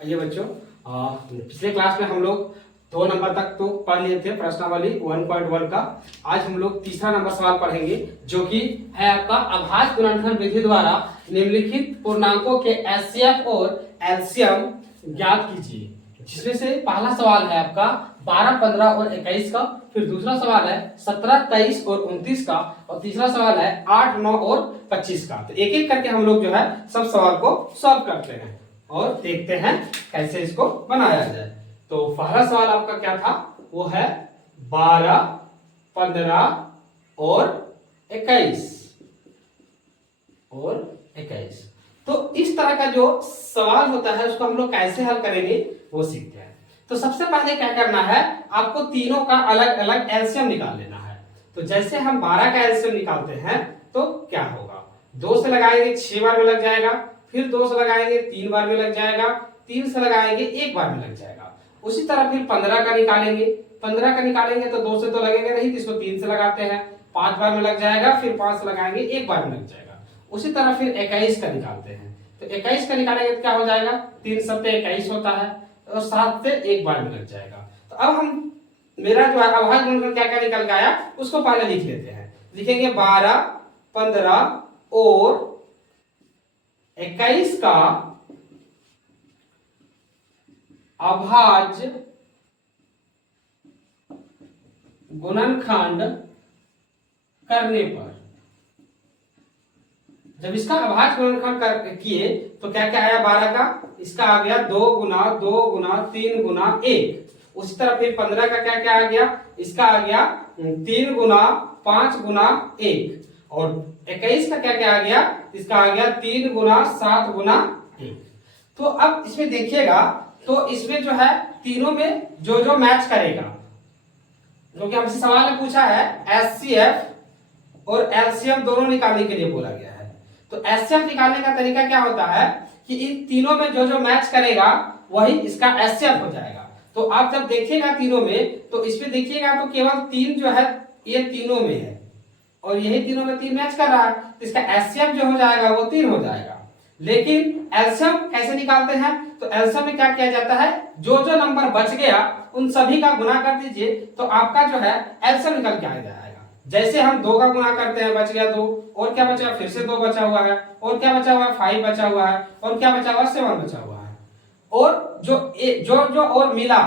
आइए बच्चों, पिछले क्लास में हम लोग 2 नंबर तक तो पढ़ लिए थे प्रश्नावली 1.1 का। आज हम लोग तीसरा नंबर सवाल पढ़ेंगे जो कि है आपका अभाज्य गुणनखंड विधि द्वारा निम्नलिखित पूर्णांकों के एचसीएफ और एलसीएम ज्ञात कीजिए। जिसमें से पहला सवाल है आपका 12, 15 और 21 का, फिर दूसरा सवाल है 17, 23 और 29 का, और तीसरा सवाल है 8, 9 और 25 का। तो एक एक करके हम लोग जो है सब सवाल को सॉल्व करते हैं और देखते हैं कैसे इसको बनाया जाए। तो पहला सवाल आपका क्या था, वो है 12, 15 और 21 और 21। तो इस तरह का जो सवाल होता है उसको हम लोग कैसे हल करेंगे वो सीखते हैं। तो सबसे पहले क्या करना है, आपको तीनों का अलग अलग एलसीएम निकाल लेना है। तो जैसे हम 12 का एलसीएम निकालते हैं तो क्या होगा, 2 से लगाएंगे 6 बार में लग जाएगा, फिर 2 से लगाएंगे 3 बार में लग जाएगा, 3 से लगाएंगे 1 बार में लग जाएगा। उसी तरह फिर 15 का निकालेंगे, 15 का निकालेंगे तो 2 से तो लगेगा नहीं, तो इसको 3 से लगाते हैं, 5 बार में लग जाएगा, फिर 5 से लगाएंगे 1 बार में लग जाएगा। उसी तरह फिर 21 का निकालते हैं, तो 21 का निकालेंगे तो क्या हो जाएगा, 3 सत्ते 21 होता है और 7 से 1 बार में लग जाएगा। तो अब हम मेरा जो अभाज्य गुणनखंड क्या क्या निकल के आया उसको पहले लिख लेते हैं। लिखेंगे 12, 15 और 21 का अभाज्य गुणनखंड करने पर, जब इसका अभाज्य गुणनखंड किए तो क्या क्या आया, 12 का इसका आ गया 2 गुना 2 गुना 3 गुना 1। उसी तरह फिर 15 का क्या क्या आ गया, इसका आ गया 3 गुना 5 गुना 1। और 21 का क्या क्या आ गया, इसका आ गया 3 गुना 7 गुना 1। तो अब इसमें देखिएगा, तो इसमें जो है तीनों में जो जो मैच करेगा, जो कि हमसे सवाल में पूछा है एचसीएफ और एलसीएम दोनों निकालने के लिए बोला गया है। तो एचसीएफ निकालने का तरीका क्या होता है कि इन तीनों में जो जो मैच करेगा वही इसका एचसीएफ हो जाएगा। तो आप जब देखिएगा तीनों में, तो इसमें देखिएगा तो केवल 3 जो है ये तीनों में है और यही तीनों में 3 मैच कर रहा है, तो इसका एचसीएफ जो हो जाएगा वो 3 हो जाएगा। लेकिन एलसीएम कैसे निकालते हैं, तो एलसीएम में क्या किया जाता है, जो जो नंबर बच गया उन सभी का गुना कर दीजिए तो आपका जो है एलसीएम निकल के आ जाएगा। जैसे हम 2 का गुना करते हैं, बच गया 2, और क्या बचा, फिर से 2 बचा हुआ है, और क्या बचा हुआ है 5 बचा हुआ है, और क्या बचा हुआ है 7 बचा हुआ है। और जो और मिला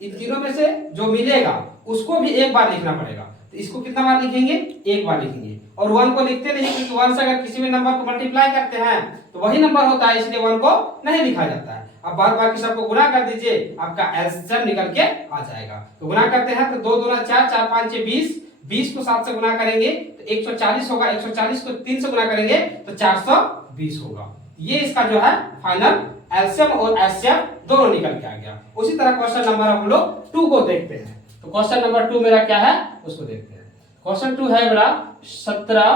इन तीनों में से जो मिलेगा उसको भी एक बार लिखना पड़ेगा। तो इसको कितना बार लिखेंगे, एक बार लिखेंगे। और 1 को लिखते नहीं, क्योंकि 1 से अगर किसी भी नंबर को मल्टीप्लाई करते हैं तो वही नंबर होता है, इसलिए 1 को नहीं लिखा जाता है। अब बाद बाकी सबको गुना कर दीजिए, आपका एलसीएम निकल के आ जाएगा। तो गुना करते हैं तो 2 दूना 4, 4 5 6 20, 20 को 7 से गुना करेंगे तो 140 होगा, 140 को 3 से गुना करेंगे तो 420 होगा। ये इसका जो है फाइनल एलसीएम और एचसीएफ दोनों निकल के आ गया। उसी तरह क्वेश्चन नंबर हम लोग 2 को देखते हैं। तो क्वेश्चन नंबर 2 मेरा क्या है उसको देखते हैं। क्वेश्चन 2 है मेरा 17,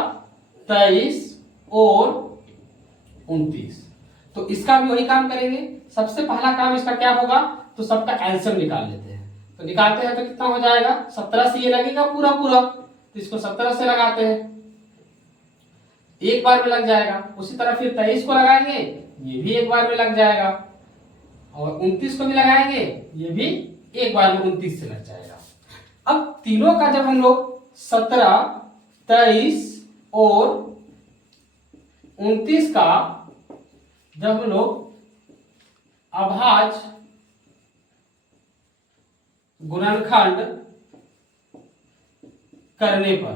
23 और 29। तो इसका भी वही काम करेंगे। सबसे पहला काम इसका क्या होगा, तो सबका एलसीएम निकाल लेते हैं। तो निकालते हैं तो कितना हो जाएगा, 17 से ये लगेगा पूरा पूरा, तो इसको 17 से लगाते हैं, 1 बार में लग जाएगा। उसी तरह फिर 23 को लगाएंगे, ये भी 1 बार में लग जाएगा, और 29 को भी लगाएंगे, ये भी 1 बार में 29 से लग जाएगा। अब तीनों का जब हम लोग 17, 23 और 29 का जब हम लोग अभाज्य गुणनखंड करने पर,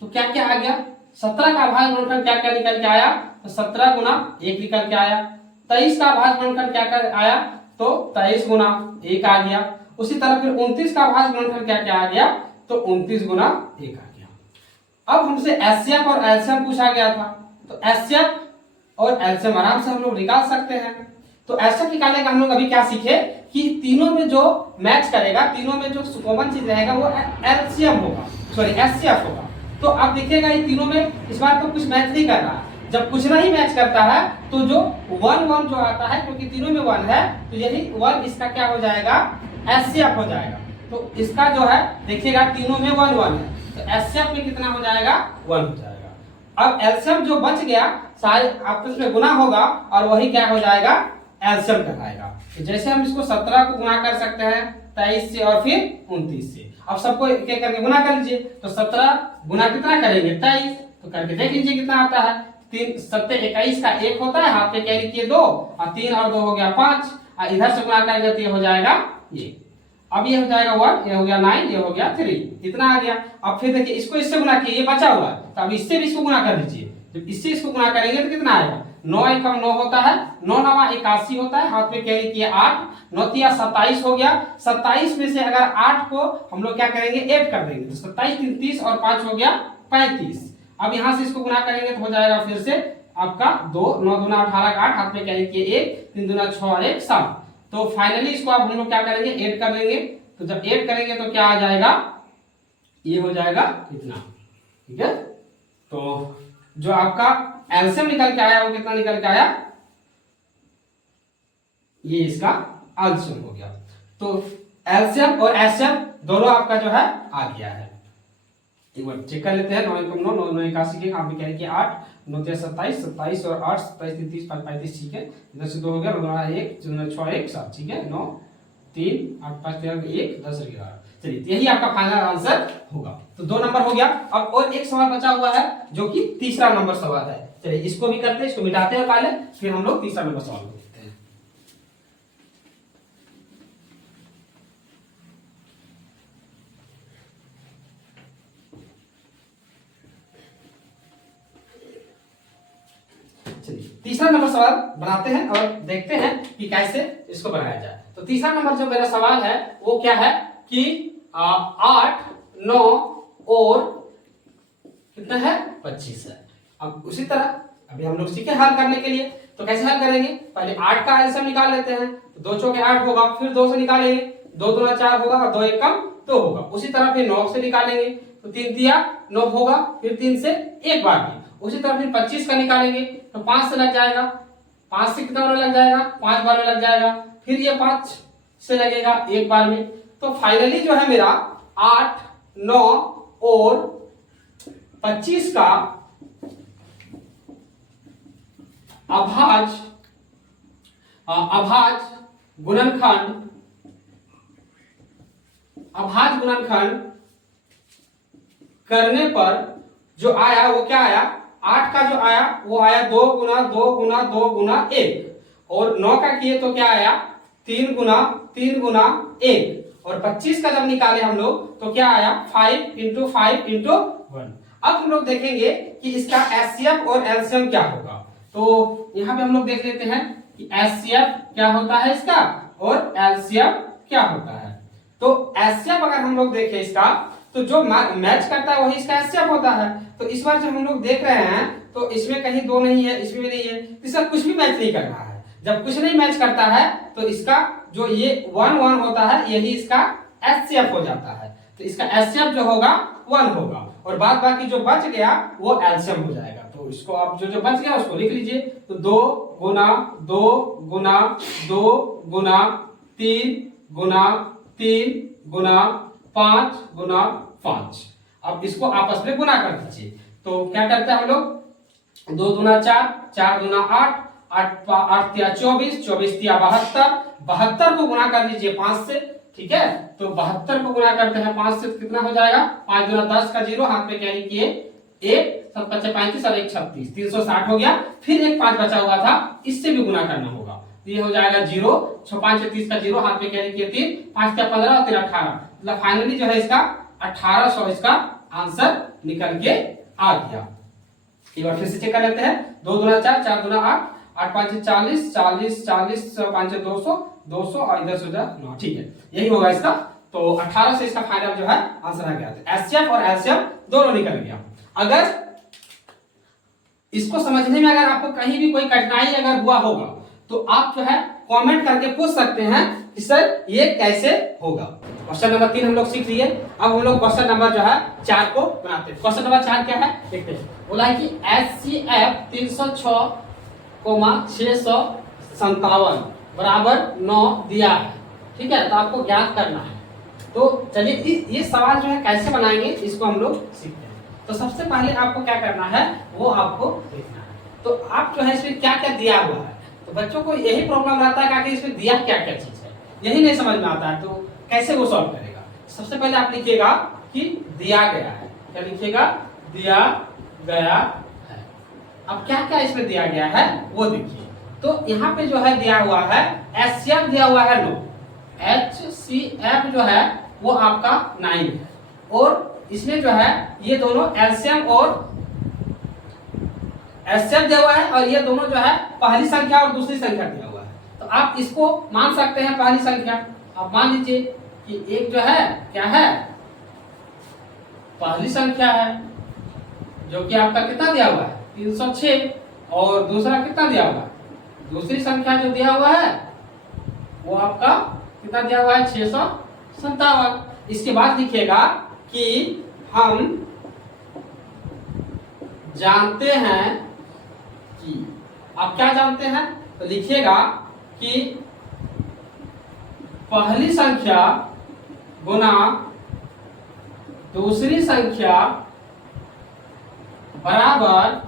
तो क्या क्या आ गया, 17 का अभाज्य गुणनखंड क्या क्या निकल के आया, तो 17 गुना 1 निकल के आया। 23 का अभाज्य गुणनखंड क्या क्या आया, तो 23 गुना 1 आ गया। उसी तरह फिर 29 का अभाज्य गुणनखंड क्या क्या आ गया, तो 29 गुना 1 आ गया। अब हमसे एचसीएफ और एलसीएम पूछा गया था, तो एचसीएफ और एलसीएम आराम से हम लोग निकाल सकते हैं। तो एचसीएफ निकालने का हम लोग अभी क्या सीखे कि तीनों में जो मैच करेगा, तीनों में जो कॉमन चीज रहेगा वो एलसीएम होगा, सॉरी एचसीएफ होगा। तो अब देखिएगा ये तीनों में इस बार तो कुछ मैच नहीं कर रहा, जब कुछ नहीं मैच करता है तो जो 1 1 जो आता है, क्योंकि तीनों में 1 है तो यही 1 इसका क्या हो जाएगा, एचसीएफ हो जाएगा। तो इसका जो है देखिएगा तीनों में 1 1 है, तो एचसीएफ में कितना हो जाएगा, 1 हो जाएगा। अब एलसीएम जो बच गया सारे आपस में गुना होगा और वही क्या हो जाएगा, एलसीएम कहलाएगा। तो जैसे हम इसको 17 को गुना कर सकते हैं 23 से और फिर 29 से। अब सबको क्या करके गुना कर लीजिए। तो 17 गुना कितना करेंगे 23, तो करके देख लीजिए कितना आता है। 3 7 21 का 1 होता है, हाथ पे कैरी किए 2 और 3 और 2 हो गया 5 और इधर से गुना करेंगे तो ये हो जाएगा ये। अब ये हो जाएगा 1, ये हो गया 9, ये हो गया 3, इतना आ गया। अब फिर देखिए इसको इससे गुना किए, ये बचा हुआ है, तो अब इससे भी इसको गुना कर लीजिए। जब इससे इसको गुना करेंगे तो कितना आएगा 9 एकम 9 होता है, 9 9 81 होता है, हाथ में कैरी किए 8, 9 तिया 27 हो गया। 27 में से अगर 8 को हम लोग क्या करेंगे ऐड कर देंगे, तो 27 3 30 और 5 हो गया 35। अब यहां से इसको गुना करेंगे तो हो जाएगा फिर से आपका 2, 9 दूना 18 का 8, हाथ में कैरी किए 1, 3 दूना 6 और 1 7। तो फाइनली इसको अब हम लोग क्या करेंगे ऐड कर लेंगे। तो जब ऐड करेंगे तो क्या आ जाएगा, ये हो जाएगा इतना, ठीक है। तो जो आपका एलसीएम निकल के आया वो कितना निकल के आया, ये इसका एलसीएम हो गया। तो एलसीएम और एचसीएफ दोनों आपका जो है आ गया है। एक बार चेक कर लेते हैं। 9 एकम 9, 9 9 81 के आप कह रहे 8, 9 3 27, 27 और 8 27 3 30 5 35, ठीक है। इधर से 2 हो गया, 9 1 6 1 7, ठीक है। 9 3 8 5 13 1 10 11। चलिए यही आपका फाइनल आंसर होगा। तो 2 नंबर हो गया। अब और एक सवाल बचा हुआ है जो कि तीसरा नंबर सवाल है। चलिए इसको भी करते हैं, इसको मिटाते हैं पहले, फिर हम लोग तीसरा नंबर सवाल को देखते हैं। चलिए तीसरा नंबर सवाल बनाते हैं और देखते हैं कि कैसे इसको बनाया जाए। तो तीसरा नंबर जो मेरा सवाल है वो क्या है कि 8 9 और कितना है 25 है। अब उसी तरह अभी हम लोग सीखे हल करने के लिए, तो कैसे हल करेंगे, पहले 8 का एलसीएम निकाल लेते हैं। तो 2 चौके 8 होगा, फिर 2 से निकालेंगे, 2 दूना 4 होगा और 2 एकम 2 होगा। उसी तरह फिर 9 से निकालेंगे, तो 3 दिया 9 होगा, फिर 3 से एक बार भी। उसी तरह फिर 25 का निकालेंगे तो 5 से लग जाएगा, 5 से कितना बार लग जाएगा 5 बार में लग जाएगा, फिर ये 5 से लगेगा एक बार में। तो फाइनली जो है मेरा 8 9 और 25 का अभाज्य गुणनखंड करने पर जो आया वो क्या आया, 8 का जो आया वो आया 2 गुना 2 गुना 2 गुना 1, और 9 का किए तो क्या आया 3 गुना 3 गुना 1, और 25 का जब निकाले हम लोग तो क्या आया 5 इंटू 5 इंटू 1। अब हम लोग देखेंगे कि इसका एचसीएफ और एलसीएम क्या होगा। तो यहाँ पे हम लोग देख लेते हैं कि एचसीएफ क्या होता है इसका और एलसीएम क्या होता है। तो एचसीएफ अगर हम लोग देखें इसका, तो जो मैच करता है वही इसका एचसीएफ होता है। तो इस बार जब हम लोग देख रहे हैं तो इसमें कहीं 2 नहीं है, इसमें भी नहीं है, इसका कुछ भी मैच नहीं कर रहा है। जब कुछ नहीं मैच करता है तो इसका जो ये 1 1 होता है यही इसका एचसीएफ हो जाता है। तो इसका एचसीएफ जो होगा 1 होगा, और बाद बाकी जो बच गया वो एलसीएम हो जाएगा। तो इसको आप जो बच गया उसको लिख लीजिए। तो 2 गुना 2 गुना 2 गुना 3 गुना 3 गुना 5 गुना 5। अब इसको आपस में गुना कर दीजिए। तो क्या करते हैं हम लोग, 2 दूना 4, 4 दूना 8, 8 तिया 24, 24 तिया 72, 72 को गुना कर लीजिए 5 से, ठीक है। तो 72 को गुना करते हैं 5 से तो कितना हो जाएगा, 5 दूना 10 का 0, हाथ में कैरी किए 1, 7 5 35 और 1 36, 360 हो गया। फिर एक 5 बचा हुआ था, इससे भी गुना करना होगा, तो ये हो जाएगा 0, 6 5 36 का 0, हाथ में कैरी किए 3, 5 क्या 15 और 3 18। मतलब फाइनली जो है इसका 1800 इसका आंसर निकल के आ गया। एक बार फिर से चेक कर लेते हैं। 2 दूना 4, 4 दूना 8, 8 5 40, 40 40 5 200, 200 और इधर से 9, ठीक है, यही होगा इसका। तो 18 से इसका फाइनल जो है आंसर आ गया। एचसीएफ और एलसीएम दोनों निकल गया। अगर इसको समझने में अगर आपको कहीं भी कोई कठिनाई अगर हुआ होगा तो आप जो है कमेंट करके पूछ सकते हैं कि सर ये कैसे होगा। क्वेश्चन नंबर 3 हम लोग सीख लिए। अब हम लोग क्वेश्चन नंबर जो है 4 को बनाते हैं। क्वेश्चन नंबर 4 क्या है देखते हैं। बोला है कि एचसीएफ 306,657 बराबर 9 दिया है, ठीक है। तो आपको ज्ञात करना है। तो चलिए ये सवाल जो है कैसे बनाएंगे इसको हम लोग सीखते हैं। तो सबसे पहले आपको क्या करना है वो आपको देखना है। तो आप जो है इसमें क्या क्या दिया हुआ है, तो बच्चों को यही प्रॉब्लम रहता है कि आखिर इसमें दिया क्या क्या चीज है, यही नहीं समझ में आता है, तो कैसे वो सॉल्व करेगा। सबसे पहले आप लिखिएगा कि दिया गया है, क्या लिखिएगा, दिया गया है। अब क्या क्या इसमें दिया गया है वो देखिए। तो यहाँ पे जो है दिया हुआ है HCF दिया हुआ है 9, HCF जो है वो आपका 9 है, और इसमें जो है ये दोनों LCM और HCF दिया हुआ है, और ये दोनों जो है पहली संख्या और दूसरी संख्या दिया हुआ है। तो आप इसको मान सकते हैं पहली संख्या। आप मान लीजिए कि एक जो है क्या है, पहली संख्या है, जो कि आपका कितना दिया हुआ है 306, और दूसरा कितना दिया हुआ है, दूसरी संख्या जो दिया हुआ है वो आपका कितना दिया हुआ है 657। इसके बाद लिखिएगा कि हम जानते हैं कि, आप क्या जानते हैं, तो लिखिएगा कि पहली संख्या गुना दूसरी संख्या बराबर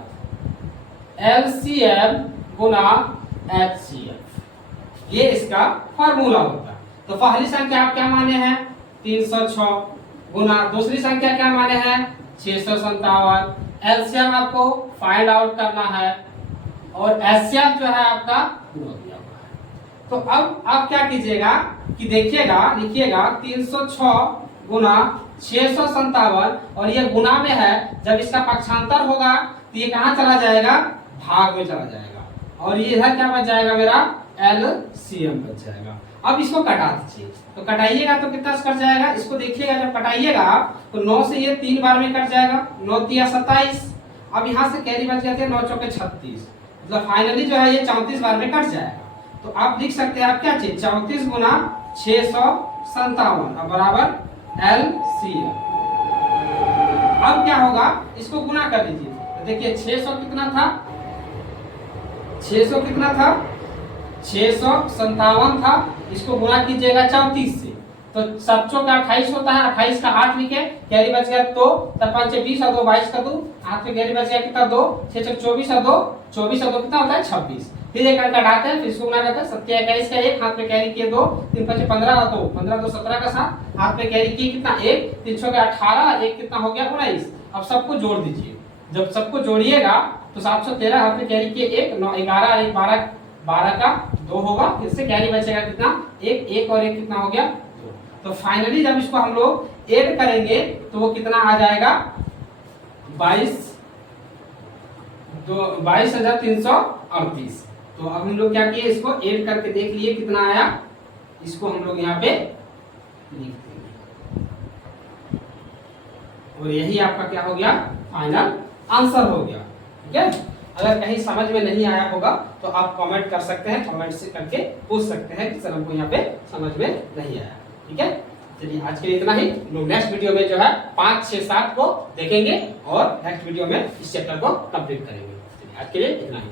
LCM गुना HCF, ये इसका फॉर्मूला होता है। तो पहली संख्या आप क्या माने हैं 306, गुना दूसरी संख्या क्या माने हैं 657, LCM आपको फाइंड आउट करना है, और HCF जो है आपका 9 दिया हुआ है। तो अब आप क्या कीजिएगा कि देखिएगा, लिखिएगा 306 गुना 657, और ये गुना में है, जब इसका पक्षांतर होगा तो ये कहाँ चला जाएगा, भाग में चला जाएगा, और ये इधर क्या बच जाएगा मेरा LCM बच जाएगा। अब इसको कटा दीजिए, तो कटाइएगा तो कितना कट जाएगा, इसको देखिएगा, जब कटाइएगा तो 9 से ये 3 बार में कट जाएगा, 9 तिया 27। अब यहाँ से कैरी बच जाते हैं 9 चौके 36, मतलब फाइनली जो है ये 34 बार में कट जाएगा। तो आप लिख सकते हैं आप क्या चीज 34 गुना 657 और बराबर LCM। अब क्या होगा, इसको गुना कर लीजिए, तो देखिए 600 कितना था, 600 कितना था 657 था, इसको गुना कीजिएगा 34 से, तो 7 का 28 होता है, 28 का 8 लिखे, कैरी बच गया 2, 5 20 और 2 22 का 2, हाथ में कैरी बच गया कितना 2, 6 24 और 2 24 और 2 कितना होता है 26। फिर एक अंक हटाते हैं, फिर इसको गुना करते हैं, 7 21 का 1, हाथ में कैरी किए 2, 3 5 15 और 2 15 2 17 का 7, हाथ में कैरी किए कितना 1, 3 6 का 18, 1 कितना हो गया 19। अब सबको जोड़ दीजिए, जब सबको जोड़िएगा तो 713, हाथ में कैरी किए 1 9 11 और 1 12, 12 का 2 होगा, फिर से कैरी बचेगा कितना 1 1 और 1 कितना हो गया 2। तो फाइनली जब इसको हम लोग ऐड करेंगे तो वो कितना आ जाएगा 22,338। तो अब हम लोग क्या किए, इसको ऐड करके देख लिए कितना आया, इसको हम लोग यहाँ पे लिख देंगे, और यही आपका क्या हो गया फाइनल आंसर हो गया। ठीक है, अगर कहीं समझ में नहीं आया होगा तो आप कमेंट कर सकते हैं, कमेंट से करके पूछ सकते हैं कि सर हमको यहाँ पे समझ में नहीं आया। ठीक है, चलिए आज के लिए इतना ही, लोग नेक्स्ट वीडियो में जो है 5 6 7 को देखेंगे और नेक्स्ट वीडियो में इस चैप्टर को कंप्लीट करेंगे। चलिए आज के लिए इतना ही।